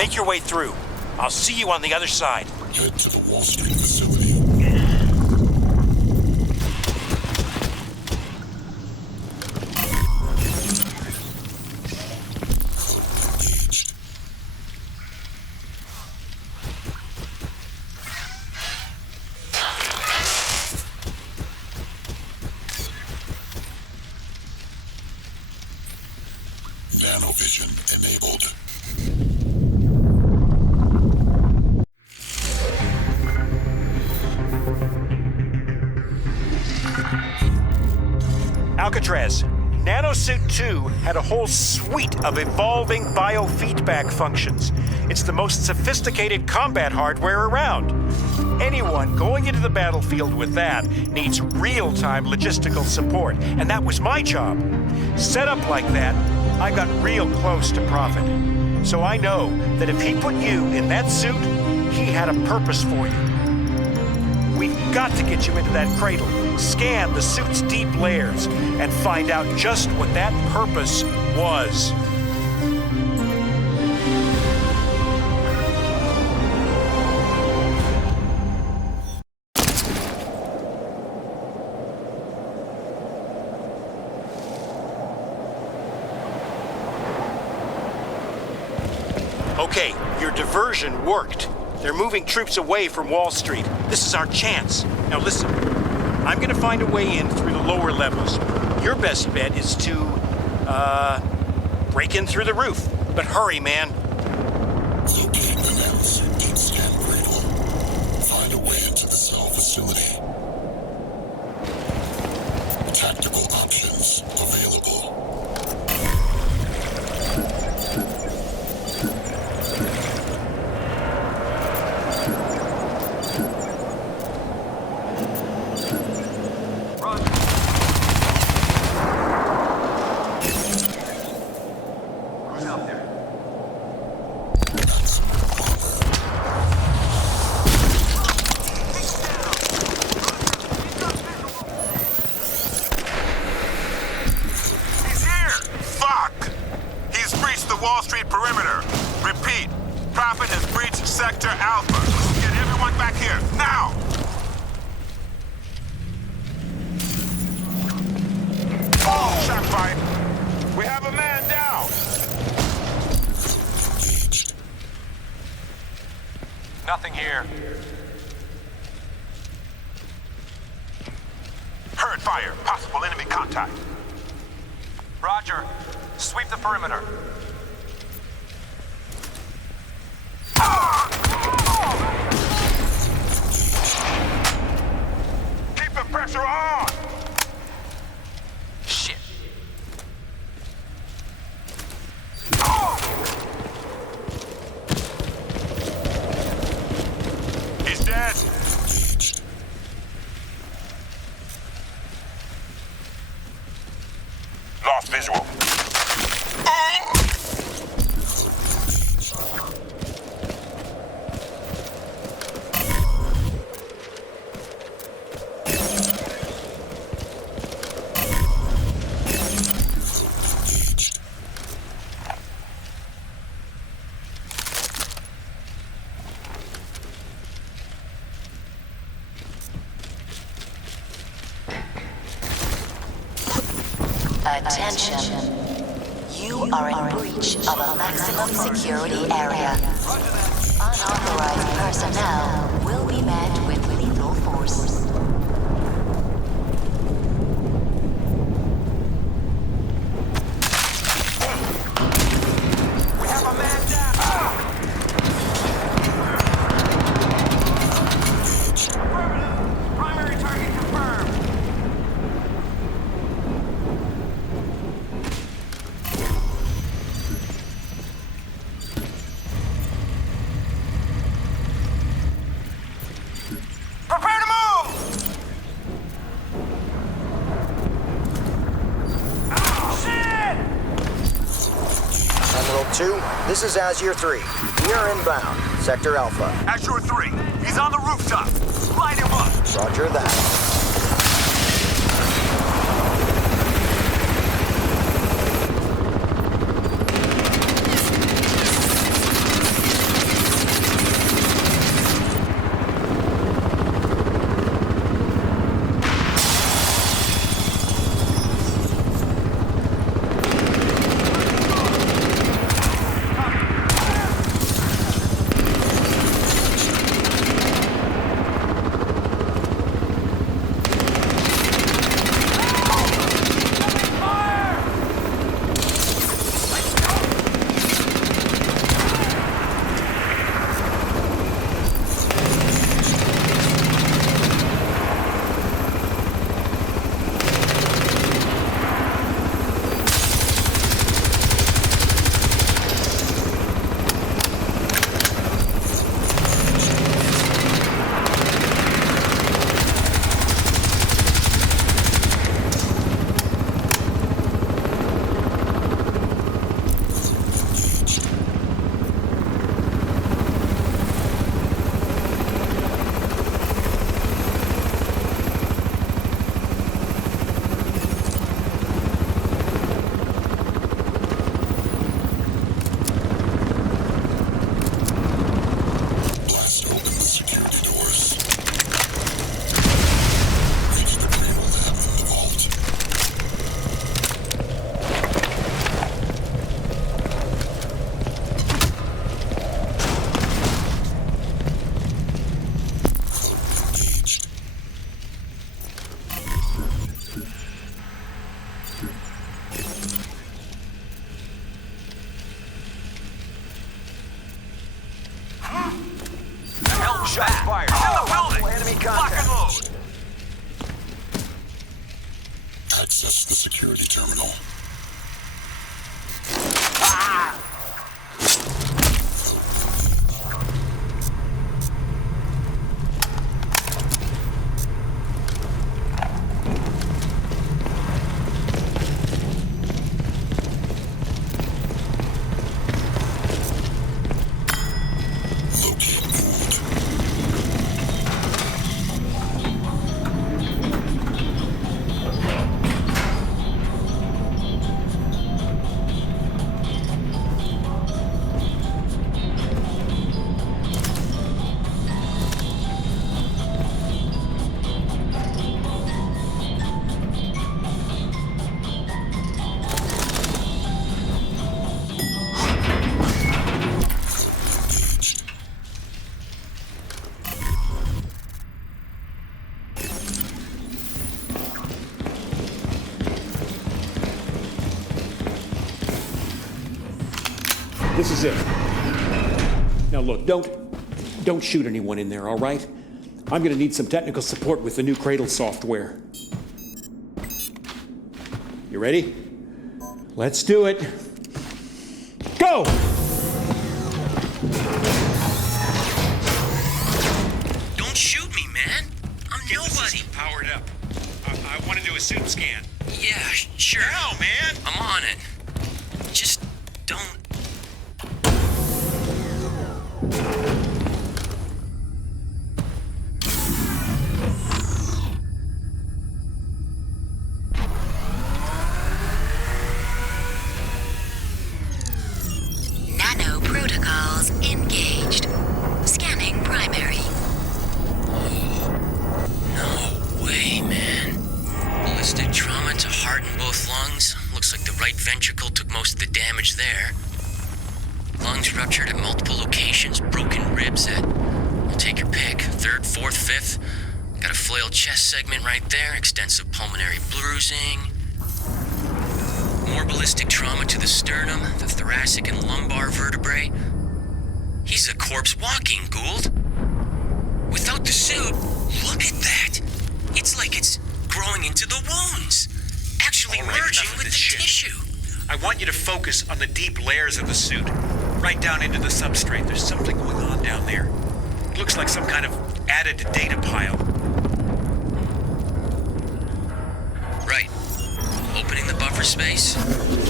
Make your way through. I'll see you on the other side. Head to the Wall Street facility. Engaged. Nanovision enabled. Alcatraz, Nanosuit 2 had a whole suite of evolving biofeedback functions. It's the most sophisticated combat hardware around. Anyone going into the battlefield with that needs real-time logistical support, and that was my job. Set up like that, I got real close to Prophet. So I know that if he put you in that suit, he had a purpose for you. We've got to get you into that cradle, scan the suit's deep layers, and find out just what that purpose was. Okay, your diversion worked. They're moving troops away from Wall Street. This is our chance. Now listen, I'm gonna find a way in through the lower levels. Your best bet is to, break in through the roof. But hurry, man. Locate the nanosuit deep scan cradle. Find a way into the cell facility. Tactical options available. Wall Street perimeter. Repeat, Prophet has breached Sector Alpha. Get everyone back here, now! Oh, shot fired. We have a man down. Engaged. Nothing here. Heard fire. Possible enemy contact. Roger. Sweep the perimeter. Keep the pressure on! Shit. He's dead. Engaged. Lost visual. Attention. You are in breach of a maximum security area. Unauthorized personnel will be met with lethal force. We have a man down. Affirmative. Primary target confirmed. Prepare to move! Oh, shit! Emerald 2, this is Azure 3. We are inbound, Sector Alpha. Azure 3, he's on the rooftop. Light him up. Roger that. Shots fired. In the building! Enemy Lock and contact. load! Access the security terminal. Locate Gould. Engaged. This is it. Now look, don't shoot anyone in there, all right? I'm gonna need some technical support with the new Cradle software. You ready? Let's do it. Go! Don't shoot me, man. I'm nobody. Powered up. I want to do a suit scan. Yeah, sure. Now, man! I'm on it. Just don't. Nano protocols engaged. Scanning primary. No way, man. Ballistic trauma to heart and both lungs. Looks like the right ventricle took most of the damage there. Lungs ruptured at multiple locations, broken ribs at, well, take your pick, third, fourth, fifth. Got a flailed chest segment right there, extensive pulmonary bruising. More ballistic trauma to the sternum, the thoracic and lumbar vertebrae. He's a corpse walking, Gould. Without the suit, look at that. It's like it's growing into the wounds. Actually All right, merging enough of with the this shit. tissue. I want you to focus on the deep layers of the suit. Right down into the substrate. There's something going on down there. It looks like some kind of added data pile. Right. Opening the buffer space,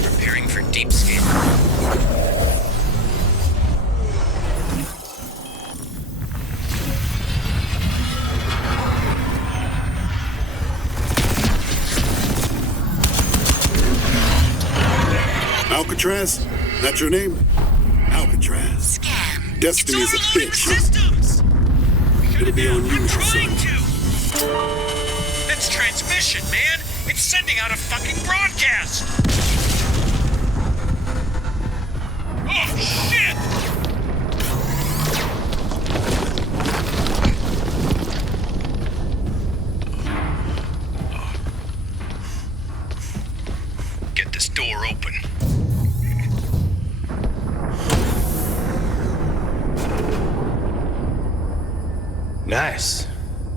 preparing for deep scan. Alcatraz? That's your name? Alcatraz. Scan. Destiny is a Overloading the bitch. systems! It'll be on you, I'm my trying son. to! That's transmission, man! It's sending out a fucking broadcast! Oh, shit! Get this door open. Nice.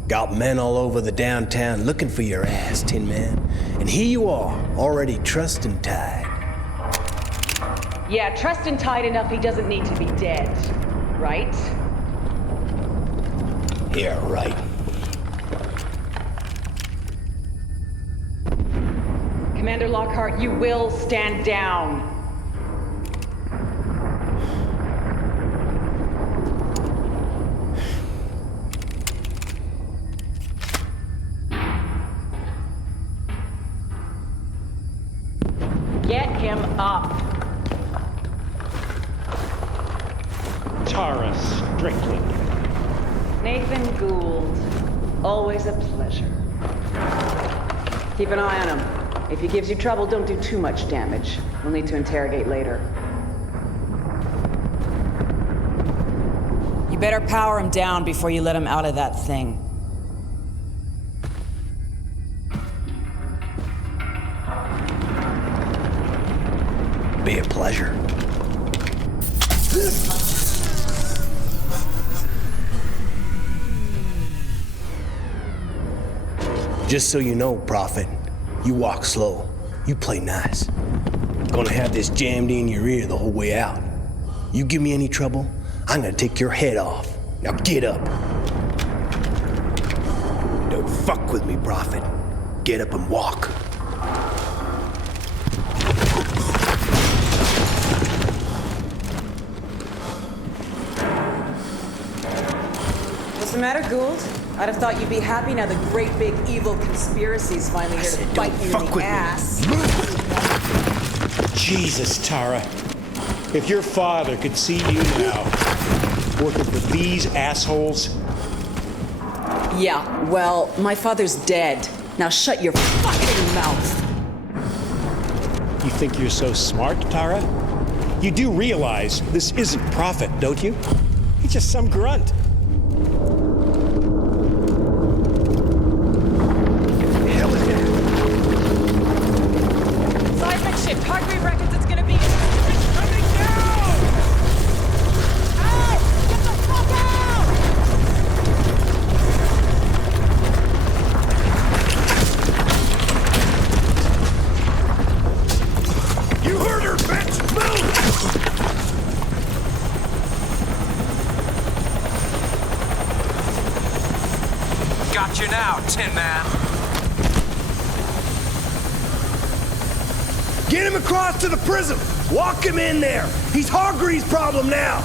Got men all over the downtown looking for your ass, Tin Man. And here you are, already trussed and tied. Yeah, trussed and tied enough he doesn't need to be dead. Right? Yeah, right. Commander Lockhart, you will stand down. Get him up. Tara Strickland. Nathan Gould. Always a pleasure. Keep an eye on him. If he gives you trouble, don't do too much damage. We'll need to interrogate later. You better power him down before you let him out of that thing. Be a pleasure. Just so you know, Prophet, you walk slow. You play nice. Gonna have this jammed in your ear the whole way out. You give me any trouble, I'm gonna take your head off. Now get up. Don't fuck with me, Prophet. Get up and walk. What's the matter, Gould? I'd have thought you'd be happy now the great big evil conspiracy's finally here to bite you in the ass. Jesus, Tara. If your father could see you now, working for these assholes. Yeah, well, my father's dead. Now shut your fucking mouth. You think you're so smart, Tara? You do realize this isn't Prophet, don't you? He's just some grunt. Seismic shift. Hargreave reckons it's gonna be coming down! Hey! Get the fuck out! You heard her, bitch! Move! Got you now, Tin Man. Get him across to the prism! Walk him in there! He's Hargreaves' problem now!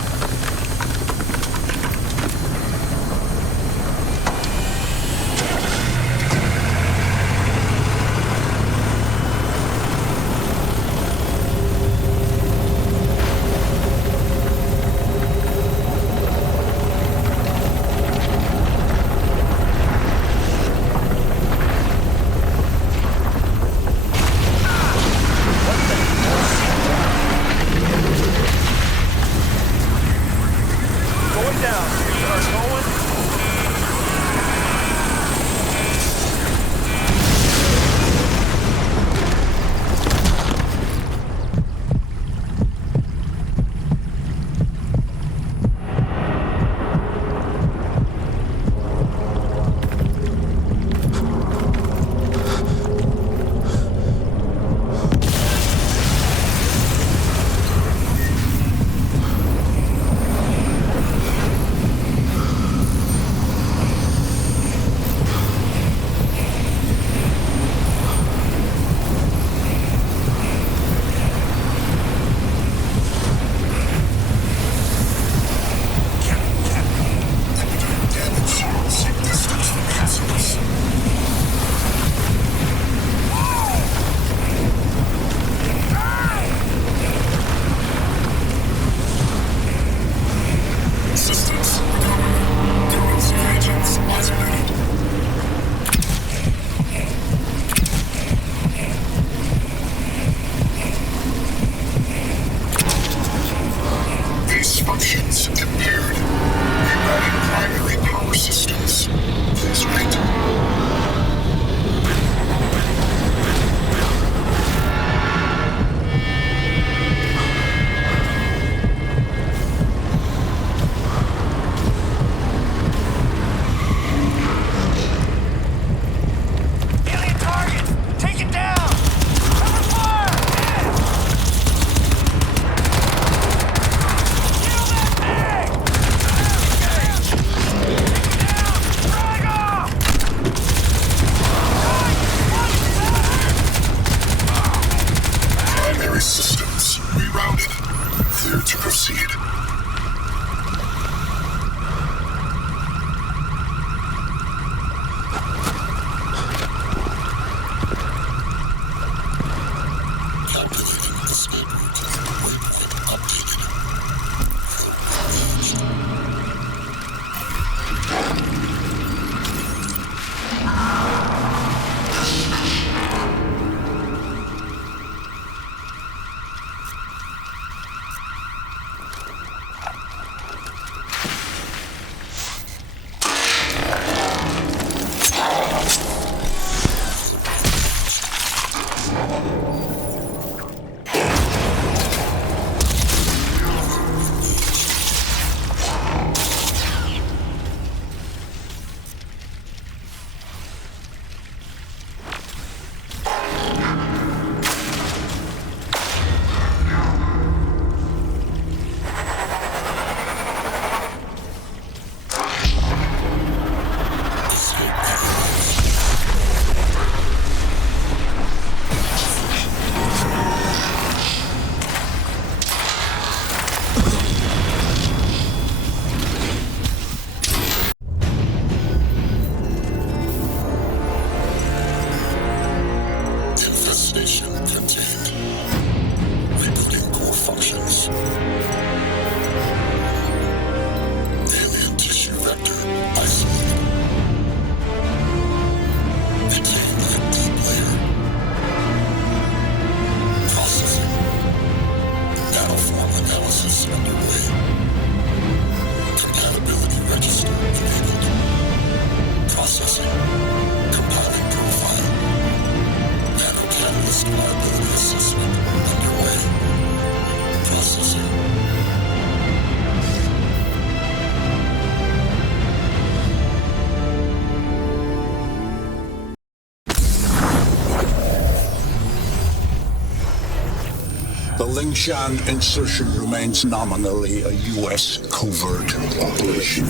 Lingshan insertion remains nominally a U.S. covert operation.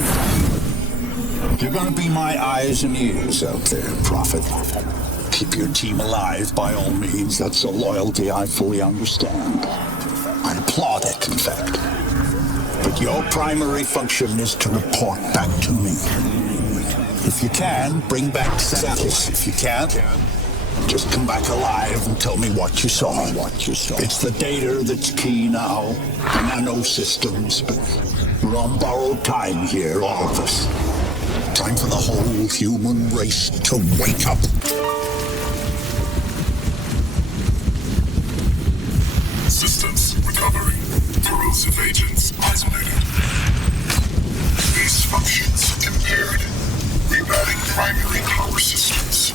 You're gonna be my eyes and ears out there, Prophet. Keep your team alive by all means. That's a loyalty I fully understand. I applaud it, in fact. But your primary function is to report back to me. If you can, bring back samples. If you can't, just come back alive and tell me what you saw. It's the data that's key now, the nano systems, but we're on borrowed time here, all of us. Time for the whole human race to wake up. Systems recovering. Corrosive agents isolated. Base functions impaired. Rerouting primary power systems.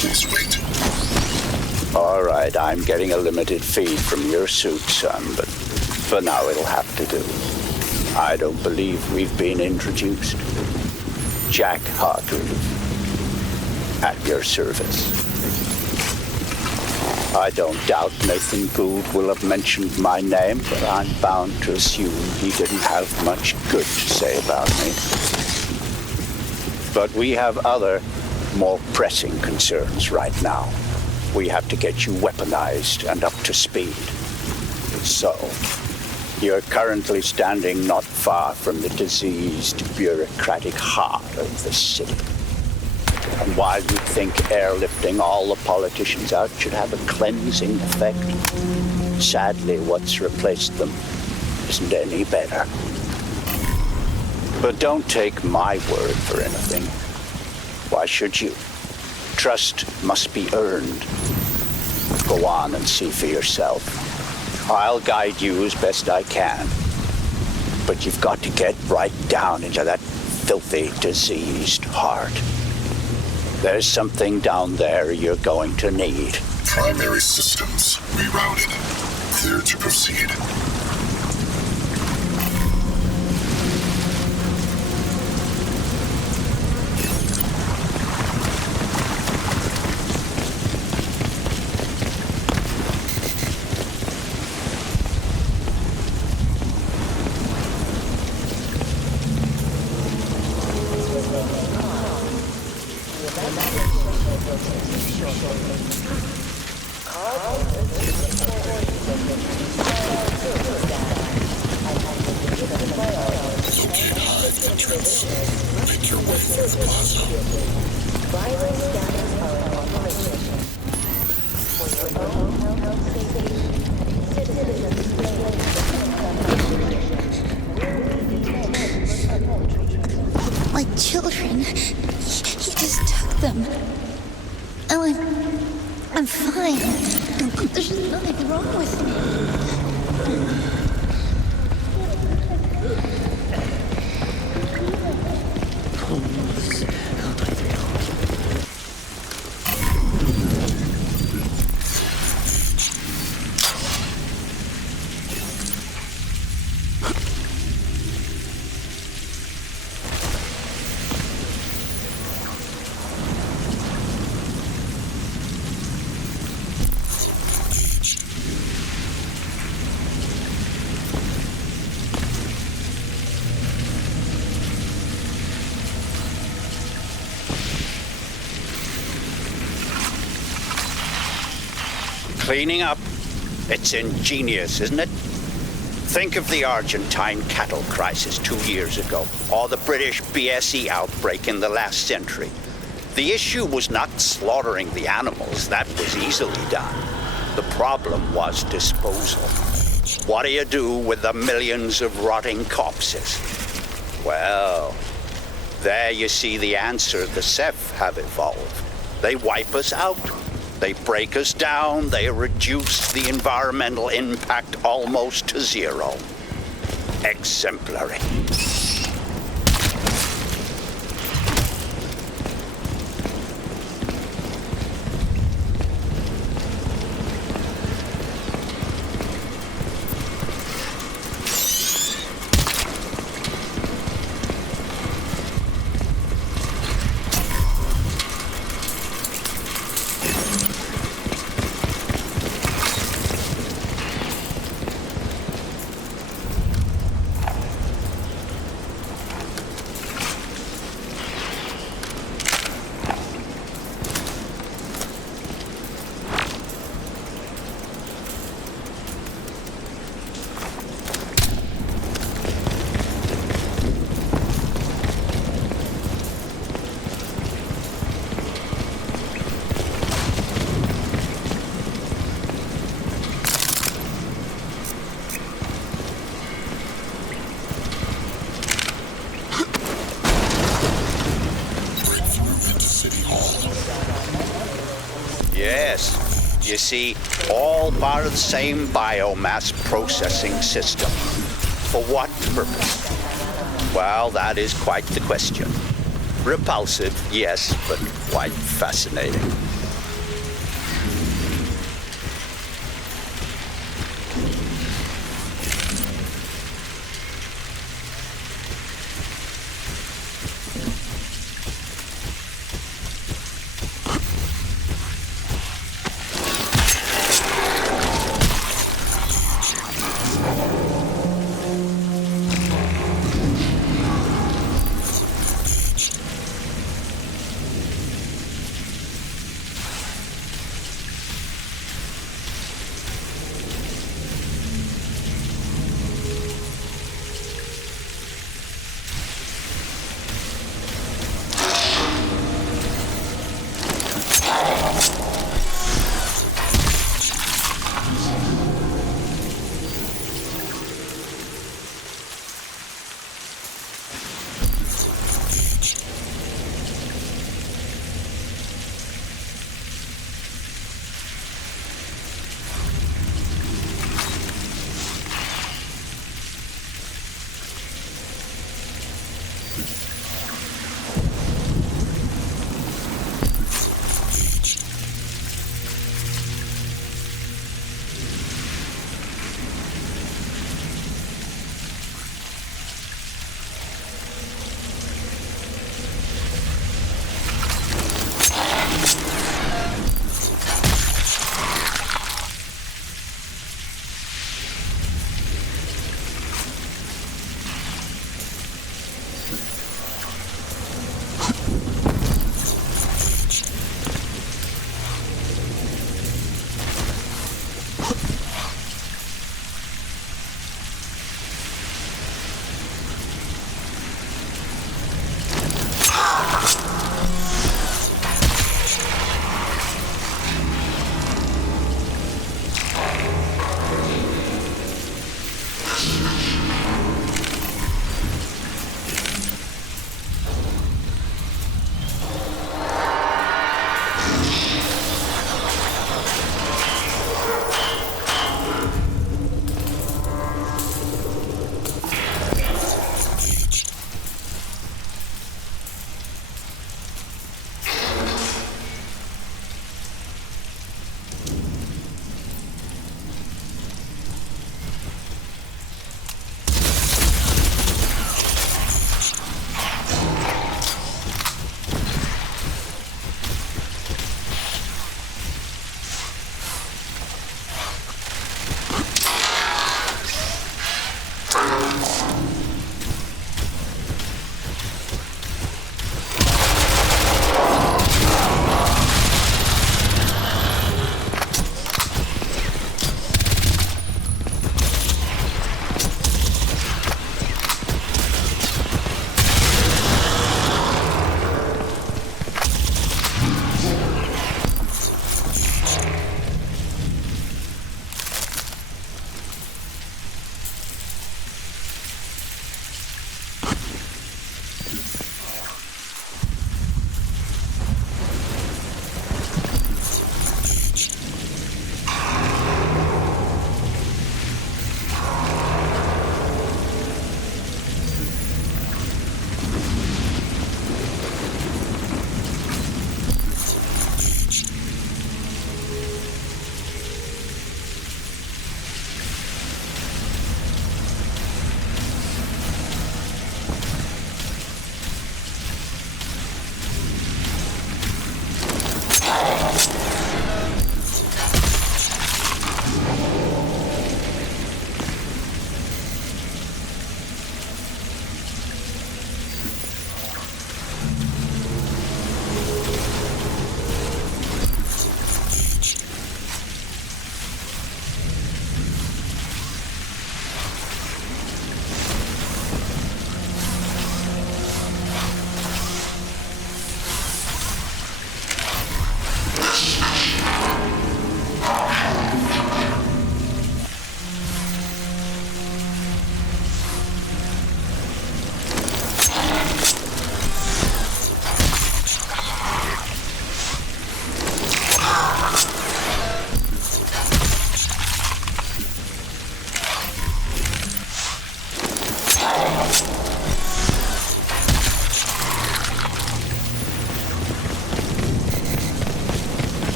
Please wait. All right, I'm getting a limited feed from your suit, son, but for now it'll have to do. I don't believe we've been introduced. Jack Hartreeve, at your service. I don't doubt Nathan Gould will have mentioned my name, but I'm bound to assume he didn't have much good to say about me. But we have other, more pressing concerns right now. We have to get you weaponized and up to speed. So, you're currently standing not far from the diseased, bureaucratic heart of the city. And while you think airlifting all the politicians out should have a cleansing effect, sadly what's replaced them isn't any better. But don't take my word for anything. Why should you? Trust must be earned. Go on and see for yourself. I'll guide you as best I can. But you've got to get right down into that filthy, diseased heart. There's something down there you're going to need. Primary systems rerouted. Clear to proceed. My children. He just took them. Oh, I'm fine. There's nothing wrong with me. Cleaning up. It's ingenious, isn't it? Think of the Argentine cattle crisis 2 years ago, or the British BSE outbreak in the last century. The issue was not slaughtering the animals. That was easily done. The problem was disposal. What do you do with the millions of rotting corpses? Well, there you see the answer the Ceph have evolved. They wipe us out. They break us down. They reduce the environmental impact almost to zero. Exemplary. Yes. You see, all part of the same biomass processing system. For what purpose? Well, that is quite the question. Repulsive, yes, but quite fascinating.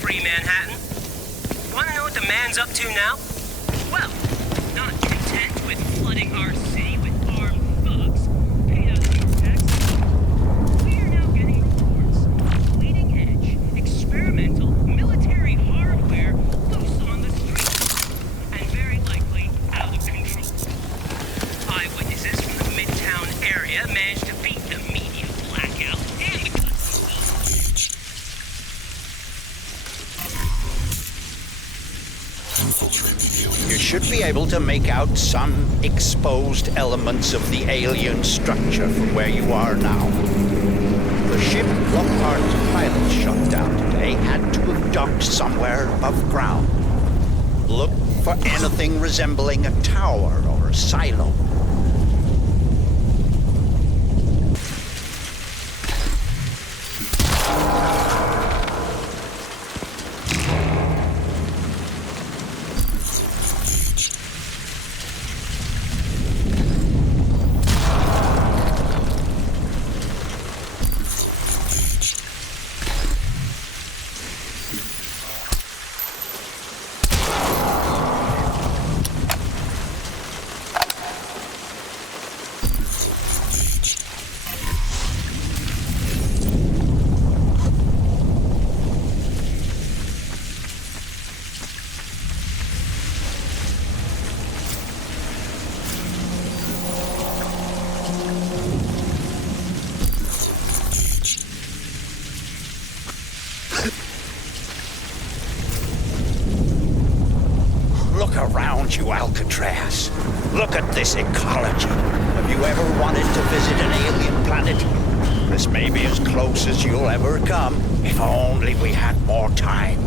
free Manhattan. Wanna know what the man's up to now? Well, not content with flooding our city with armed thugs, paid out your taxes, we are now getting reports of bleeding-edge, experimental military hardware loose on the streets, and very likely out of control. Eyewitnesses from the Midtown area managed to beat the media blackout and the guns. You should be able to make out some exposed elements of the alien structure from where you are now. The ship Lockhart's pilot shot down today had to have docked somewhere above ground. Look for anything resembling a tower or a silo. Look around you, Alcatraz. Look at this ecology. Have you ever wanted to visit an alien planet? This may be as close as you'll ever come, if only we had more time.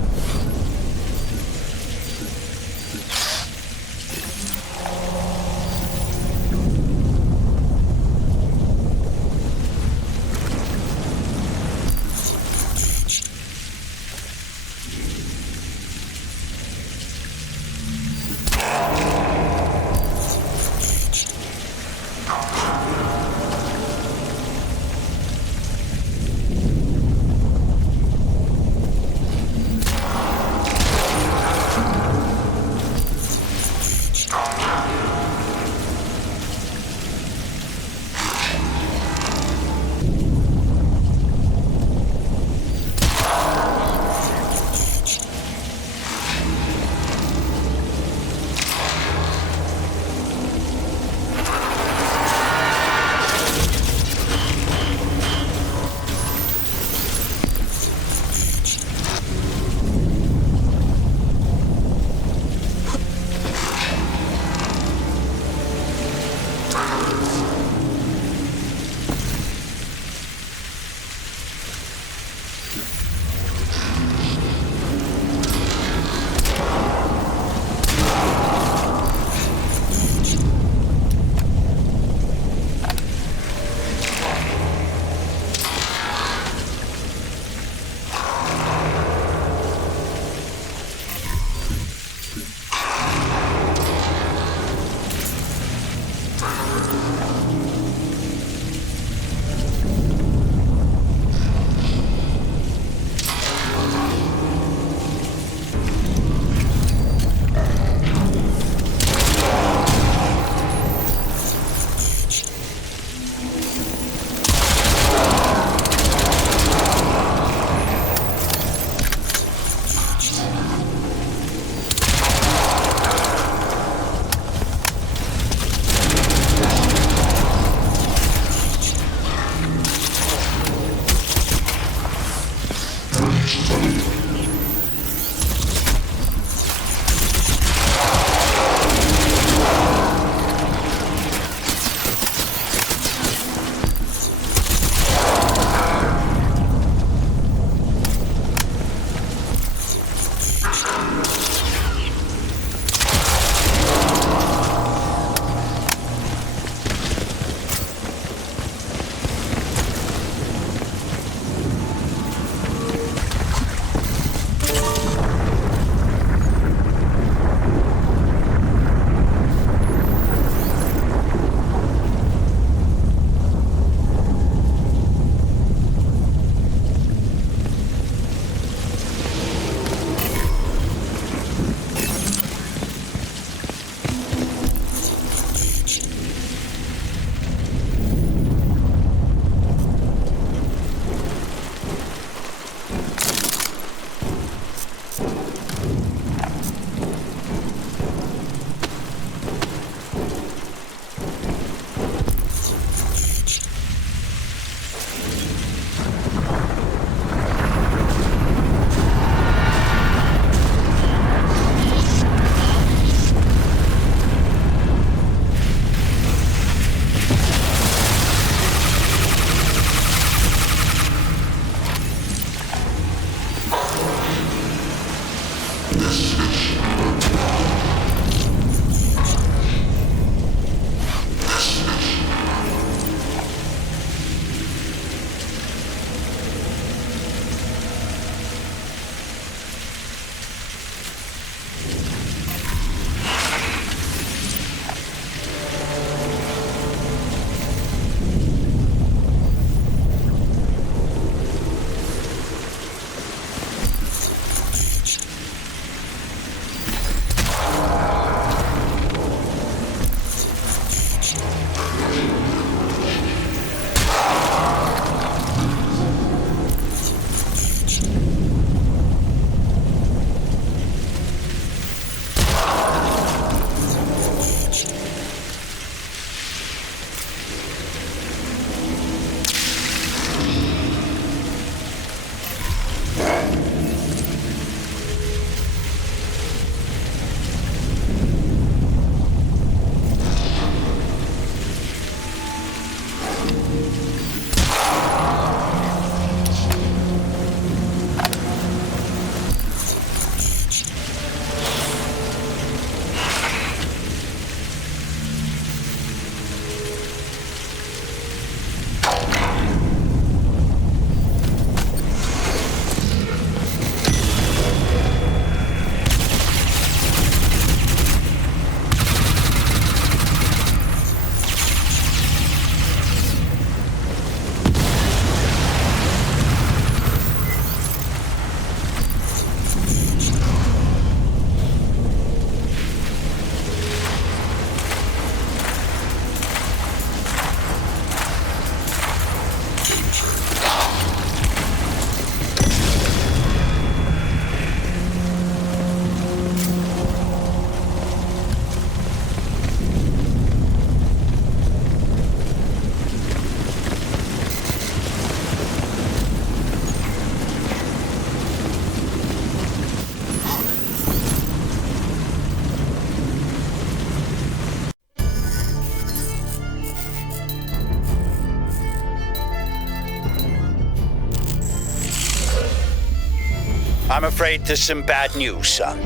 I'm afraid there's some bad news, son.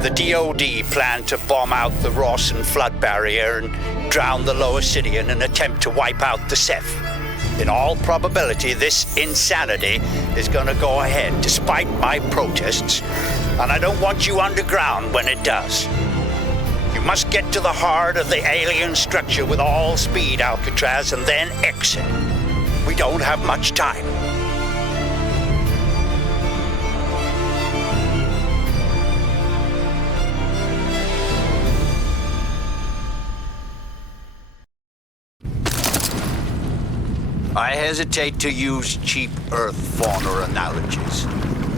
The DoD plan to bomb out the Rawson flood barrier and drown the lower city in an attempt to wipe out the Ceph. In all probability, this insanity is gonna go ahead despite my protests, and I don't want you underground when it does. You must get to the heart of the alien structure with all speed, Alcatraz, and then exit. We don't have much time. I hesitate to use cheap Earth fauna analogies.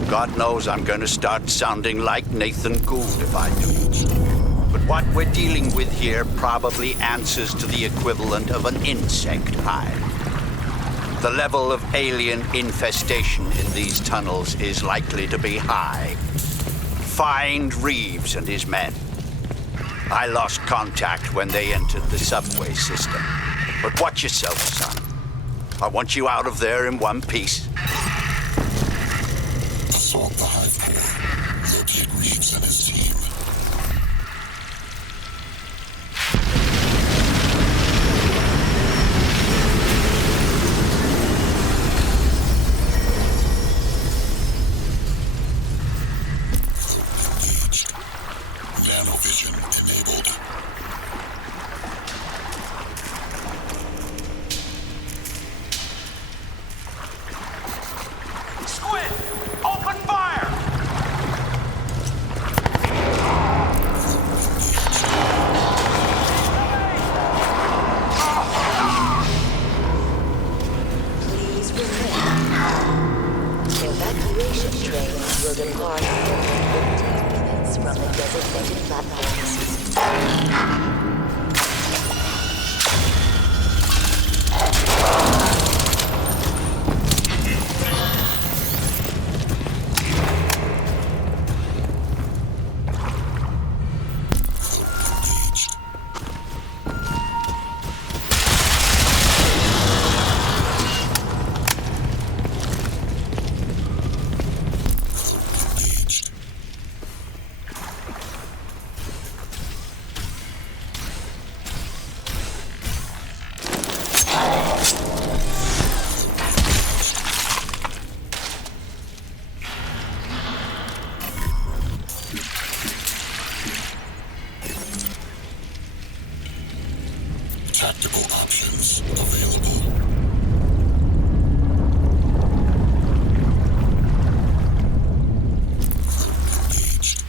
God knows I'm going to start sounding like Nathan Gould if I do. But what we're dealing with here probably answers to the equivalent of an insect hive. The level of alien infestation in these tunnels is likely to be high. Find Reeves and his men. I lost contact when they entered the subway system. But watch yourself, son. I want you out of there in one piece. Assault the hive core. Locate Reeves and his team. Engaged. Nanovision enabled. Tactical options available. Engaged.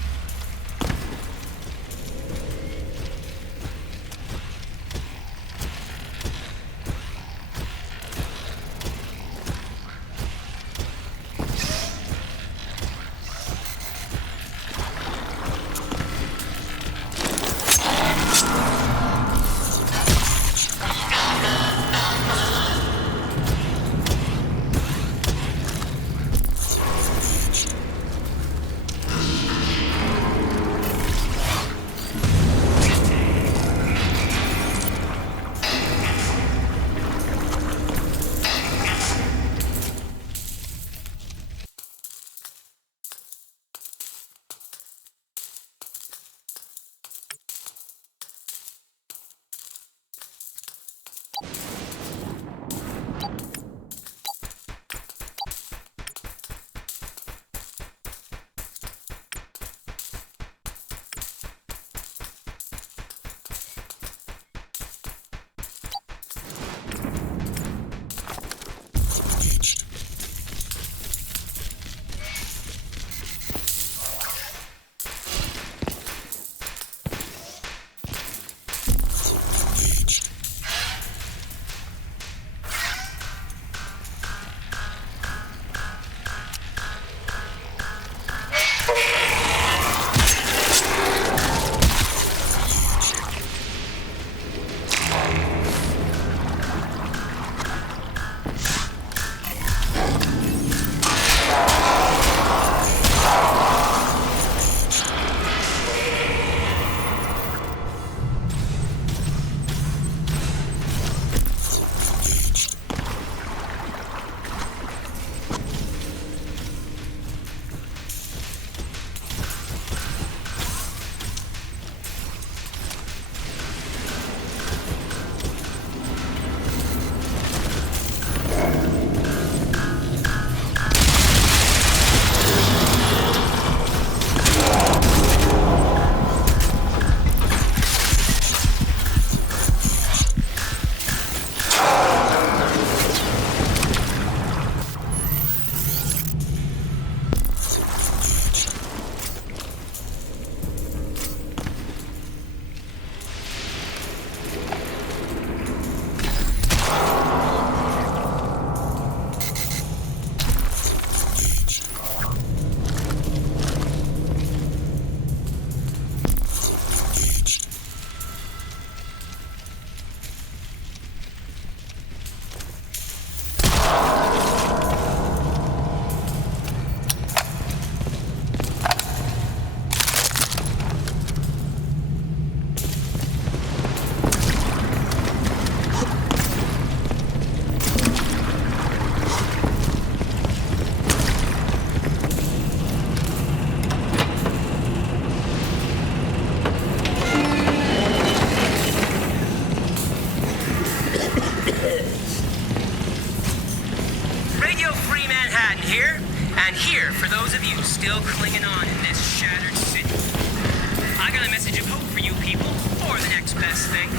best thing.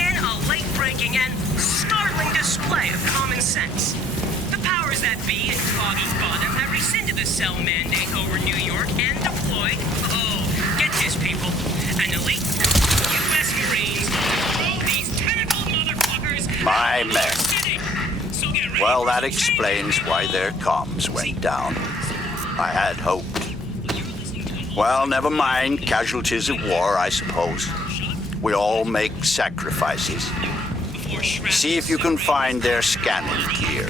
In a late-breaking and startling display of common sense, the powers that be in Foggy Bottom have rescinded the cell mandate over New York and deployed, get this, people, an elite U.S. Marines to throw these tentacle motherfuckers My out of men. our city. So get ready Well, for that some explains why their comms went down. I had hoped. Well, never mind. Casualties of war, I suppose. We all make sacrifices. See if you can find their scanning gear.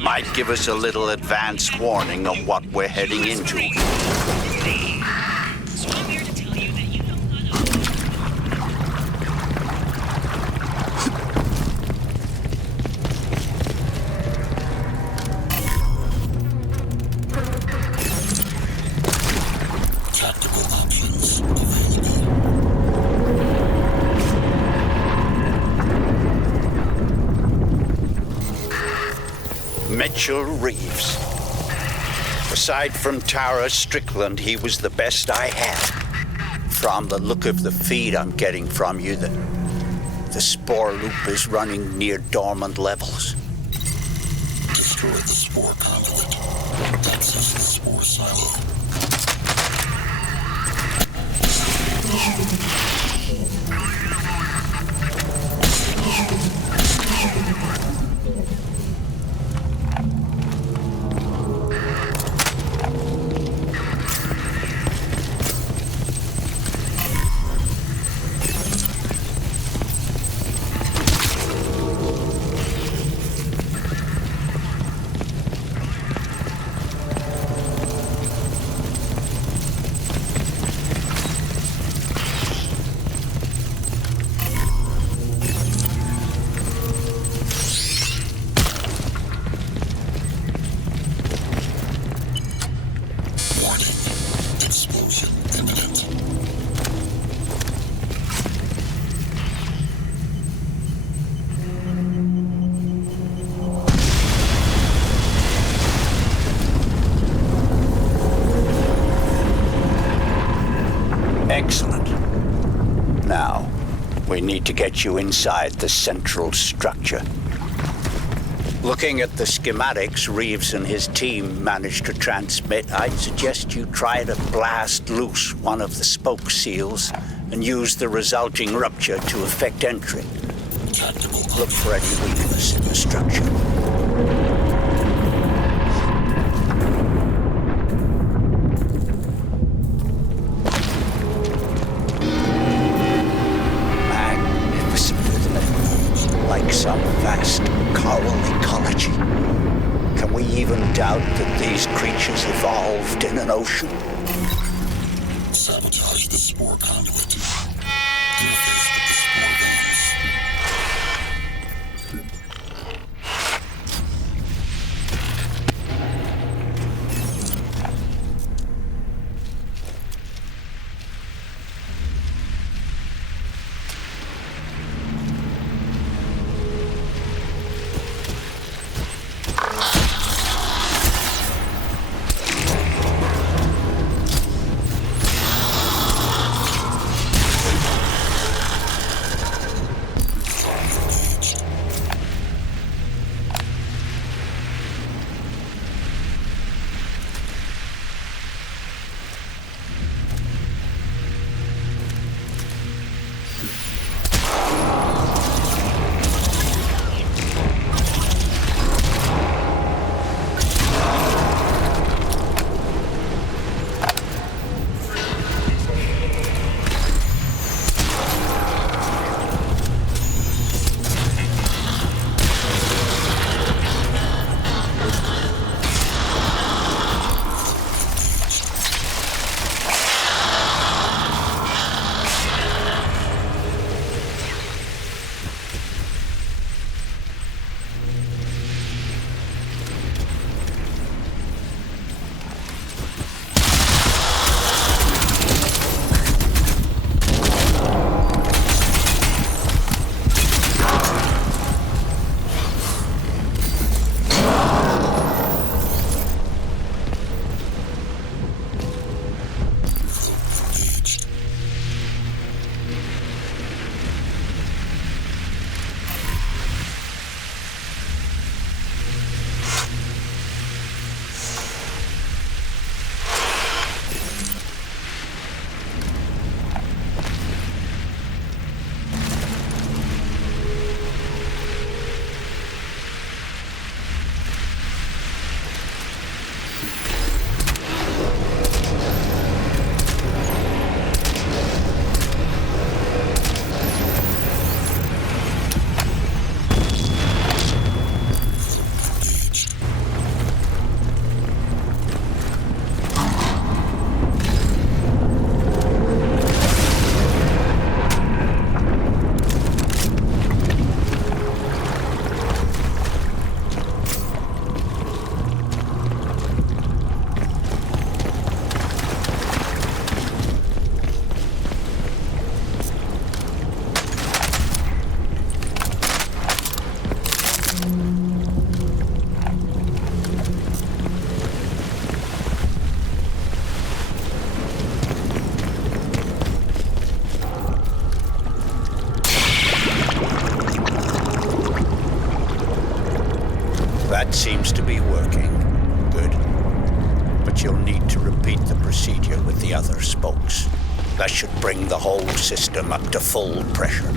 Might give us a little advance warning of what we're heading into. So I'm here to tell you that you don't Tactical options available. Mitchell Reeves. Aside from Tara Strickland, he was the best I had. From the look of the feed I'm getting from you, the spore loop is running near dormant levels. Destroy the spore conduit. Access the spore silo. Explosion imminent. Excellent. Now, we need to get you inside the central structure. Looking at the schematics Reeves and his team managed to transmit, I'd suggest you try to blast loose one of the spoke seals and use the resulting rupture to effect entry. Look for any weakness in the structure. Like some vast coral ecology. Can we even doubt that these creatures evolved in an ocean? Sabotage the spore conduit. Interface with the spore vents. seems to be working. Good. But you'll need to repeat the procedure with the other spokes. That should bring the whole system up to full pressure.